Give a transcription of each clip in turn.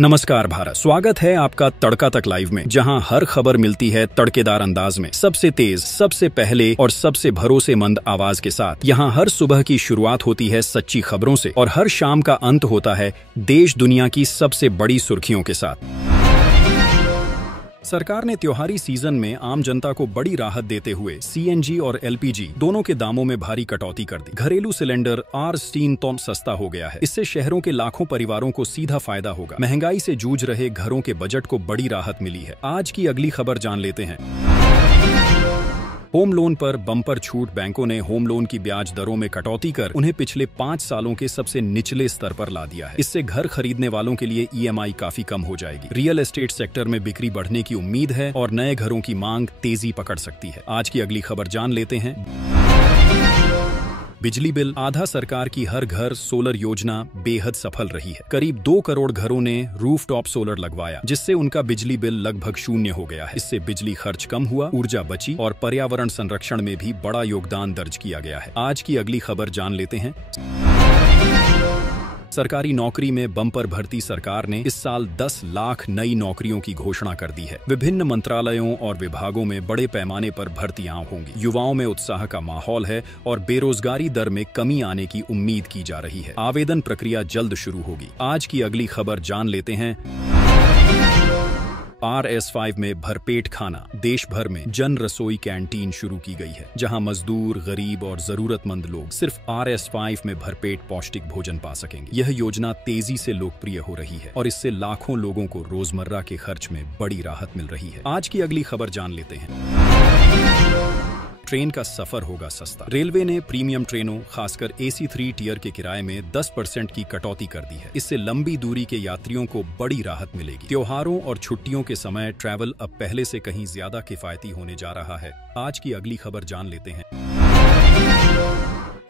नमस्कार भारत, स्वागत है आपका तड़का तक लाइव में, जहां हर खबर मिलती है तड़केदार अंदाज में, सबसे तेज, सबसे पहले और सबसे भरोसेमंद आवाज के साथ। यहां हर सुबह की शुरुआत होती है सच्ची खबरों से और हर शाम का अंत होता है देश दुनिया की सबसे बड़ी सुर्खियों के साथ। सरकार ने त्योहारी सीजन में आम जनता को बड़ी राहत देते हुए सीएनजी और एलपीजी दोनों के दामों में भारी कटौती कर दी। घरेलू सिलेंडर R3 सस्ता हो गया है। इससे शहरों के लाखों परिवारों को सीधा फायदा होगा। महंगाई से जूझ रहे घरों के बजट को बड़ी राहत मिली है। आज की अगली खबर जान लेते हैं। होम लोन पर बम्पर छूट। बैंकों ने होम लोन की ब्याज दरों में कटौती कर उन्हें पिछले 5 सालों के सबसे निचले स्तर पर ला दिया है। इससे घर खरीदने वालों के लिए EMI काफी कम हो जाएगी। रियल एस्टेट सेक्टर में बिक्री बढ़ने की उम्मीद है और नए घरों की मांग तेजी पकड़ सकती है। आज की अगली खबर जान लेते हैं। बिजली बिल आधा। सरकार की हर घर सोलर योजना बेहद सफल रही है। करीब 2 करोड़ घरों ने रूफटॉप सोलर लगवाया, जिससे उनका बिजली बिल लगभग शून्य हो गया है। इससे बिजली खर्च कम हुआ, ऊर्जा बची और पर्यावरण संरक्षण में भी बड़ा योगदान दर्ज किया गया है। आज की अगली खबर जान लेते हैं। सरकारी नौकरी में बम्पर भर्ती। सरकार ने इस साल 10 लाख नई नौकरियों की घोषणा कर दी है। विभिन्न मंत्रालयों और विभागों में बड़े पैमाने पर भर्तियां होंगी। युवाओं में उत्साह का माहौल है और बेरोजगारी दर में कमी आने की उम्मीद की जा रही है। आवेदन प्रक्रिया जल्द शुरू होगी। आज की अगली खबर जान लेते हैं। RS5 में भरपेट खाना। देश भर में जन रसोई कैंटीन शुरू की गई है, जहां मजदूर, गरीब और जरूरतमंद लोग सिर्फ RS5 में भरपेट पौष्टिक भोजन पा सकेंगे। यह योजना तेजी से लोकप्रिय हो रही है और इससे लाखों लोगों को रोजमर्रा के खर्च में बड़ी राहत मिल रही है। आज की अगली खबर जान लेते हैं। ट्रेन का सफर होगा सस्ता। रेलवे ने प्रीमियम ट्रेनों, खासकर AC3 टियर के किराए में 10% की कटौती कर दी है। इससे लंबी दूरी के यात्रियों को बड़ी राहत मिलेगी। त्योहारों और छुट्टियों के समय ट्रैवल अब पहले से कहीं ज्यादा किफायती होने जा रहा है। आज की अगली खबर जान लेते हैं।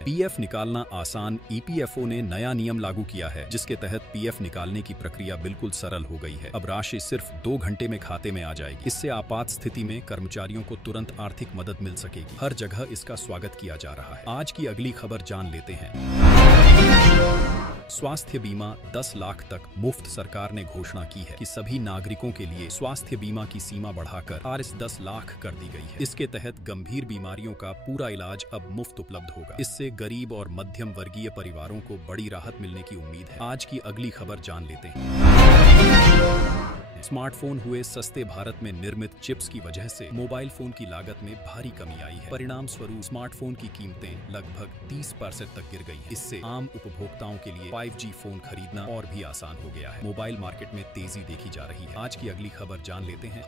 PF निकालना आसान। EPFO ने नया नियम लागू किया है, जिसके तहत PF निकालने की प्रक्रिया बिल्कुल सरल हो गई है। अब राशि सिर्फ 2 घंटे में खाते में आ जाएगी। इससे आपात स्थिति में कर्मचारियों को तुरंत आर्थिक मदद मिल सकेगी। हर जगह इसका स्वागत किया जा रहा है। आज की अगली खबर जान लेते हैं। स्वास्थ्य बीमा 10 लाख तक मुफ्त। सरकार ने घोषणा की है कि सभी नागरिकों के लिए स्वास्थ्य बीमा की सीमा बढ़ाकर RS 10 लाख कर दी गई है। इसके तहत गंभीर बीमारियों का पूरा इलाज अब मुफ्त उपलब्ध होगा। इससे गरीब और मध्यम वर्गीय परिवारों को बड़ी राहत मिलने की उम्मीद है। आज की अगली खबर जान लेते हैं। स्मार्टफोन हुए सस्ते। भारत में निर्मित चिप्स की वजह से मोबाइल फोन की लागत में भारी कमी आई है। परिणाम स्वरूप स्मार्टफोन की कीमतें लगभग 30% तक गिर गई है। इससे आम उपभोक्ताओं के लिए 5G फोन खरीदना और भी आसान हो गया है। मोबाइल मार्केट में तेजी देखी जा रही है। आज की अगली खबर जान लेते हैं।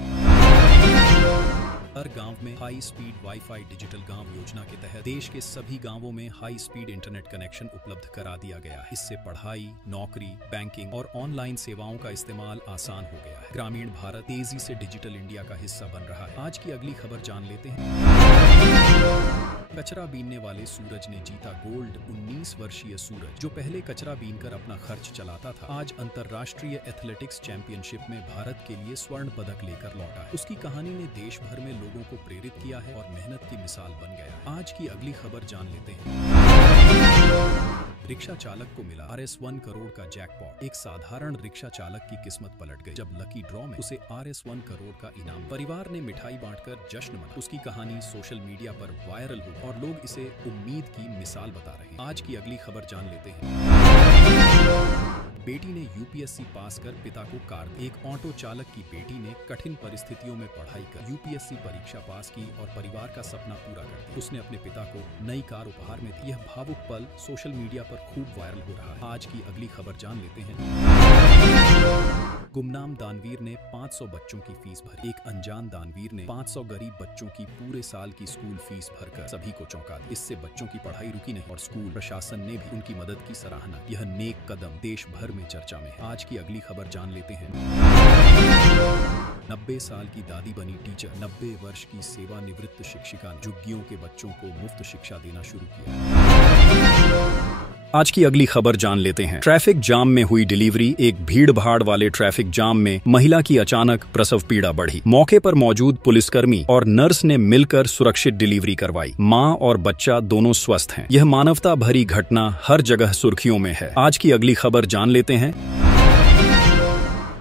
हर गांव में हाई स्पीड वाईफाई। डिजिटल गांव योजना के तहत देश के सभी गांवों में हाई स्पीड इंटरनेट कनेक्शन उपलब्ध करा दिया गया है। इससे पढ़ाई, नौकरी, बैंकिंग और ऑनलाइन सेवाओं का इस्तेमाल आसान हो गया है। ग्रामीण भारत तेजी से डिजिटल इंडिया का हिस्सा बन रहा है। आज की अगली खबर जान लेते हैं। कचरा बीनने वाले सूरज ने जीता गोल्ड। 19 वर्षीय सूरज, जो पहले कचरा बीनकर अपना खर्च चलाता था, आज अंतर्राष्ट्रीय एथलेटिक्स चैंपियनशिप में भारत के लिए स्वर्ण पदक लेकर लौटा है। उसकी कहानी ने देश भर में लोगों को प्रेरित किया है और मेहनत की मिसाल बन गया है। आज की अगली खबर जान लेते हैं। रिक्शा चालक को मिला RS1 करोड़ का जैकपॉट। एक साधारण रिक्शा चालक की किस्मत पलट गई जब लकी ड्रॉ में उसे RS1 करोड़ का इनाम। परिवार ने मिठाई बांटकर जश्न मनाया। उसकी कहानी सोशल मीडिया पर वायरल हुई और लोग इसे उम्मीद की मिसाल बता रहे हैं। आज की अगली खबर जान लेते हैं। बेटी ने UPSC पास कर पिता को कार दी। एक ऑटो चालक की बेटी ने कठिन परिस्थितियों में पढ़ाई कर UPSC परीक्षा पास की और परिवार का सपना पूरा कर दिया। उसने अपने पिता को नई कार उपहार में दी। यह भावुक पल सोशल मीडिया पर खूब वायरल हो रहा है। आज की अगली खबर जान लेते हैं। गुमनाम दानवीर ने 500 बच्चों की फीस भरी। एक अनजान दानवीर ने 500 गरीब बच्चों की पूरे साल की स्कूल फीस भरकर सभी को चौंका दिया। इससे बच्चों की पढ़ाई रुकी नहीं और स्कूल प्रशासन ने भी उनकी मदद की सराहना। यह नेक कदम देश भर में चर्चा में है। आज की अगली खबर जान लेते हैं। 90 साल की दादी बनी टीचर। 90 वर्ष की सेवानिवृत्त शिक्षिका ने झुग्गियों के बच्चों को मुफ्त शिक्षा देना शुरू किया। आज की अगली खबर जान लेते हैं। ट्रैफिक जाम में हुई डिलीवरी। एक भीड़ भाड़ वाले ट्रैफिक जाम में महिला की अचानक प्रसव पीड़ा बढ़ी। मौके पर मौजूद पुलिसकर्मी और नर्स ने मिलकर सुरक्षित डिलीवरी करवाई। मां और बच्चा दोनों स्वस्थ हैं। यह मानवता भरी घटना हर जगह सुर्खियों में है। आज की अगली खबर जान लेते हैं।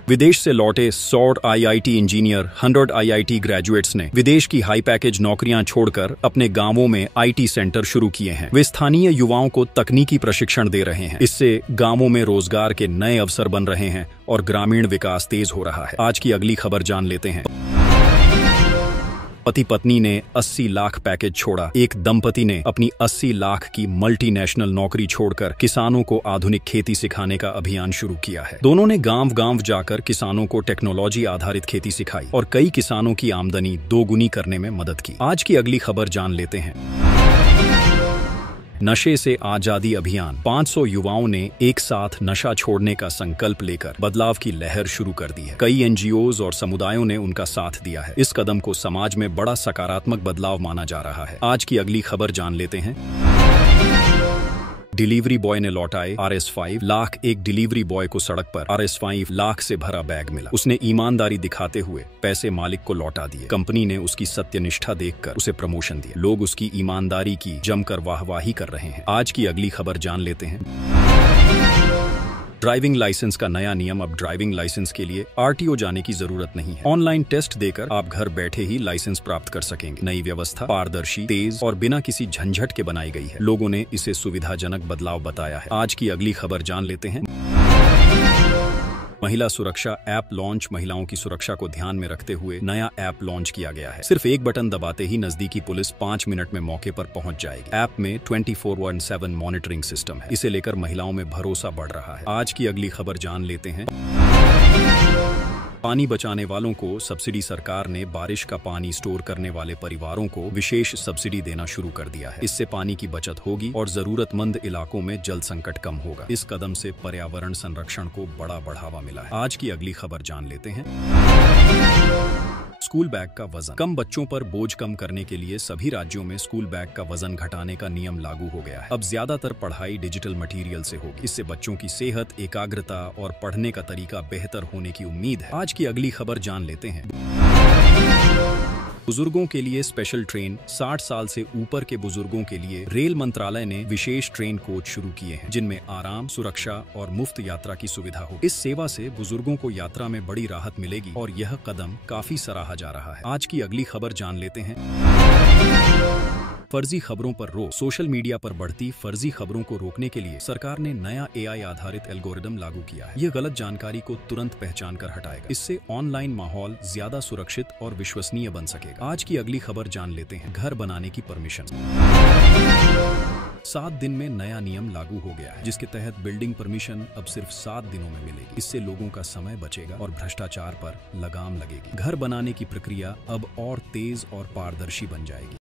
विदेश से लौटे 100 IIT इंजीनियर, 100 IIT ग्रेजुएट्स ने विदेश की हाई पैकेज नौकरियां छोड़कर अपने गांवों में IT सेंटर शुरू किए हैं। वे स्थानीय युवाओं को तकनीकी प्रशिक्षण दे रहे हैं। इससे गांवों में रोजगार के नए अवसर बन रहे हैं और ग्रामीण विकास तेज हो रहा है। आज की अगली खबर जान लेते हैं। पति पत्नी ने 80 लाख पैकेज छोड़ा। एक दंपति ने अपनी 80 लाख की मल्टीनेशनल नौकरी छोड़कर किसानों को आधुनिक खेती सिखाने का अभियान शुरू किया है। दोनों ने गांव-गांव जाकर किसानों को टेक्नोलॉजी आधारित खेती सिखाई और कई किसानों की आमदनी दोगुनी करने में मदद की। आज की अगली खबर जान लेते हैं। नशे से आजादी अभियान। 500 युवाओं ने एक साथ नशा छोड़ने का संकल्प लेकर बदलाव की लहर शुरू कर दी है। कई NGOs और समुदायों ने उनका साथ दिया है। इस कदम को समाज में बड़ा सकारात्मक बदलाव माना जा रहा है। आज की अगली खबर जान लेते हैं। डिलीवरी बॉय ने लौटाए RS5 लाख। एक डिलीवरी बॉय को सड़क पर RS5 लाख से भरा बैग मिला। उसने ईमानदारी दिखाते हुए पैसे मालिक को लौटा दिए। कंपनी ने उसकी सत्यनिष्ठा देखकर उसे प्रमोशन दिया। लोग उसकी ईमानदारी की जमकर वाहवाही कर रहे हैं। आज की अगली खबर जान लेते हैं। ड्राइविंग लाइसेंस का नया नियम। अब ड्राइविंग लाइसेंस के लिए RTO जाने की जरूरत नहीं है। ऑनलाइन टेस्ट देकर आप घर बैठे ही लाइसेंस प्राप्त कर सकेंगे। नई व्यवस्था पारदर्शी, तेज और बिना किसी झंझट के बनाई गई है। लोगों ने इसे सुविधाजनक बदलाव बताया है। आज की अगली खबर जान लेते हैं। महिला सुरक्षा ऐप लॉन्च। महिलाओं की सुरक्षा को ध्यान में रखते हुए नया ऐप लॉन्च किया गया है। सिर्फ एक बटन दबाते ही नजदीकी पुलिस 5 मिनट में मौके पर पहुंच जाएगी। ऐप में 24/7 मॉनिटरिंग सिस्टम है। इसे लेकर महिलाओं में भरोसा बढ़ रहा है। आज की अगली खबर जान लेते हैं। पानी बचाने वालों को सब्सिडी। सरकार ने बारिश का पानी स्टोर करने वाले परिवारों को विशेष सब्सिडी देना शुरू कर दिया है। इससे पानी की बचत होगी और जरूरतमंद इलाकों में जल संकट कम होगा। इस कदम से पर्यावरण संरक्षण को बड़ा बढ़ावा मिला है। आज की अगली खबर जान लेते हैं। स्कूल बैग का वजन। कम बच्चों पर बोझ कम करने के लिए सभी राज्यों में स्कूल बैग का वजन घटाने का नियम लागू हो गया है। अब ज्यादातर पढ़ाई डिजिटल मटेरियल से होगी। इससे बच्चों की सेहत, एकाग्रता और पढ़ने का तरीका बेहतर होने की उम्मीद है। आज की अगली खबर जान लेते हैं। बुजुर्गों के लिए स्पेशल ट्रेन। 60 साल से ऊपर के बुजुर्गों के लिए रेल मंत्रालय ने विशेष ट्रेन कोच शुरू किए हैं, जिनमें आराम, सुरक्षा और मुफ्त यात्रा की सुविधा हो। इस सेवा से बुजुर्गों को यात्रा में बड़ी राहत मिलेगी और यह कदम काफी सराहा जा रहा है। आज की अगली खबर जान लेते हैं। फर्जी खबरों पर रोक। सोशल मीडिया पर बढ़ती फर्जी खबरों को रोकने के लिए सरकार ने नया AI आधारित एल्गोरिदम लागू किया है। यह गलत जानकारी को तुरंत पहचान कर हटाएगा। इससे ऑनलाइन माहौल ज्यादा सुरक्षित और विश्वसनीय बन सकेगा। आज की अगली खबर जान लेते हैं। घर बनाने की परमिशन। 7 दिन में नया नियम लागू हो गया है, जिसके तहत बिल्डिंग परमिशन अब सिर्फ 7 दिनों में मिलेगी। इससे लोगों का समय बचेगा और भ्रष्टाचार पर लगाम लगेगी। घर बनाने की प्रक्रिया अब और तेज और पारदर्शी बन जाएगी।